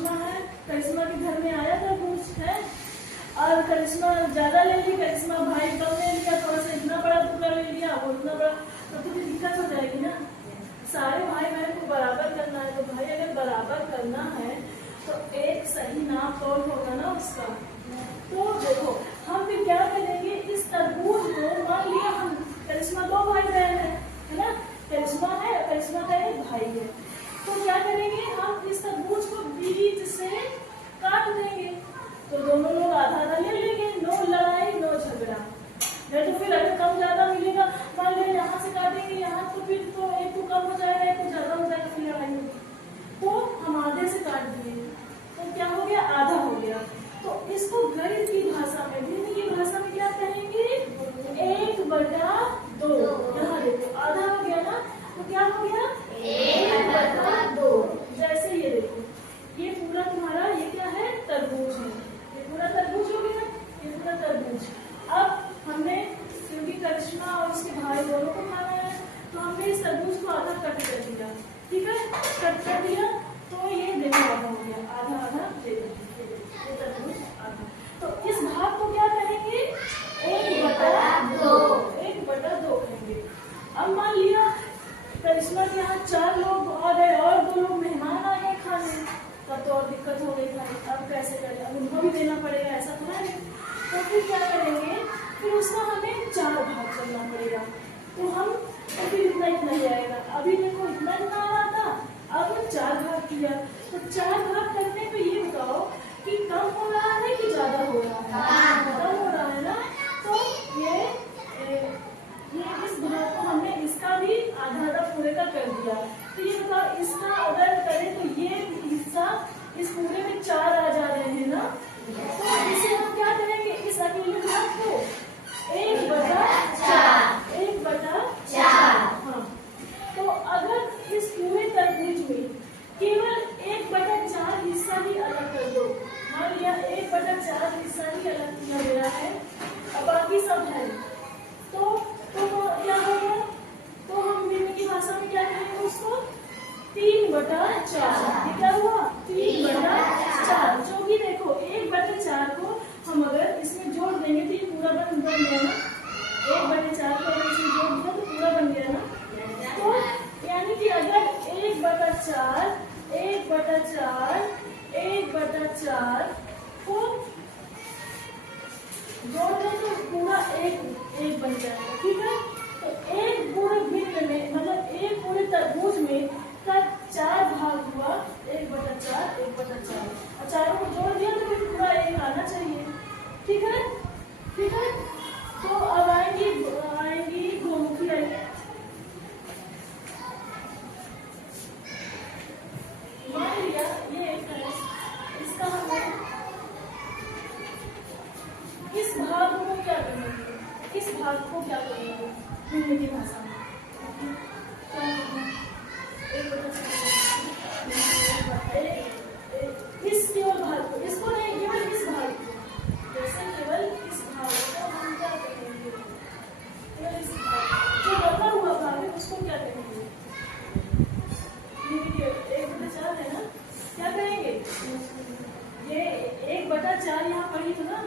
करिश्मा है, करिश्मा के घर में आया था कुछ है और करिश्मा ज्यादा ले ली, करिश्मा भाई कम ले लिया, थोड़ा सा इतना बड़ा टुकड़ा ले लिया वो इतना बड़ा, तो थोड़ी दिक्कत हो जाएगी ना। सारे भाई बहन को बराबर करना है, तो भाई अगर बराबर करना है तो एक सही नाप तोल होगा ना उसका। तो देखो हम फिर क्या करेंगे, इस तरबूज को मान लिया हम करिश्मा दो भाई बहन है ना, करिश्मा है, करिश्मा का एक भाई है, तो क्या करेंगे हम इस तरबूज को बीच से काट देंगे, तो दोनों लोग आधा आधा ले लेंगे, नो लड़ाई नो झगड़ा। नहीं तो फिर अगर कम ज्यादा मिलेगा, मान लो यहाँ से काटेंगे यहाँ, तो फिर तो एक को कम हो जाएगा एक को ज्यादा हो जाएगा, फिर लड़ाई होगी। तो हम आधे से काट दिए तो क्या हो गया, आधा हो गया। तो इसको गणित की भाषा में, गणित की भाषा में क्या कहेंगे, 1/2। यहाँ देखो आधा हो गया ना, तो क्या हो गया 1/2। जैसे ये देखो ये पूरा तुम्हारा ये क्या है, तरबूज है, ये पूरा तरबूज हो गया, ये पूरा तरबूज। अब हमने क्योंकि करिश्मा और उसके भाई दोनों को खाना है, तो हमने इस तरबूज को आधा कट कर दिया, ठीक है, कट कर दिया, तो ये देखो आधा हो गया, आधा आधा दे देंगे, ये तरबूज आधा। तो इस भाग को क्या करेंगे, 1/2, 1/2 करेंगे। अब मान लिया करिश्मा के यहाँ 4 लोग आ गए और 2 लोग मेहमान आ गए खाने, तब तो और दिक्कत हो गई भाई, अब कैसे करें, अब उनको भी देना पड़ेगा, ऐसा तो है नहीं। तो फिर क्या करेंगे, फिर उसका हमें 4 भाग करना पड़ेगा, तो हम तो फिर इतना इतना ही आएगा। अभी देखो इतना इतना आ रहा था, अब 4 भाग किया, तो 4 भाग करने पे ये बताओ कि कम हो रहा है कि ज्यादा हो रहा है, कम हो रहा है ना। तो ये इस भाग को हमने इसका भी आधा आधा पूरे का कर दिया, तो ये बताओ इसका अगर करें तो ये हिस्सा इस पूरे में 4 आ जा रहे हैं ना, तो इसे हम क्या करेंगे, इस अकेले भाग को 1/4, 1/4। हाँ, तो अगर इस पूरे तरबूज में केवल 1/4 हिस्सा ही अलग कर दो, मान लिया 1/4 हिस्सा ही अलग किया गया है, अब बाकी सब है, तो क्या होगा, तो हम गणित की भाषा में क्या कहेंगे उसको, 3/4। ये क्या हुआ, 3/4, जो कि देखो 1/4 को हम अगर इसमें जोड़ देंगे तो ये पूरा बन गया ना, 1/4 को अगर इसमें जोड़ दिया तो पूरा बन गया ना। तो यानी कि अगर 1/4 को जोड़ दें तो पूरा एक बन जाएगा, ठीक है। तो एक पूरे भिन्न में मतलब एक पूरे तरबूज में का 4 भाग हुआ, 1/4, 1/4, और चारों को जोड़ दिया तो फिर पूरा 1 आना चाहिए, ठीक है, ठीक है। तो अब आएंगी गोमुखी आएगी, मान लिया ये एक है, इसका हमें इस भाग को क्या करेंगे, इस भाग को क्या करेंगे हिंदी की भाषा में क्या करेंगे, इस केवल भाग को, इसको नहीं केवल इस भाग को, जैसे केवल इस भाग को हम क्या करेंगे, केवल इस भाग जो बना हुआ भाग है उसको क्या करेंगे, 1/4 है ना, क्या करेंगे, ये 1/4 यहाँ पड़ी थी ना,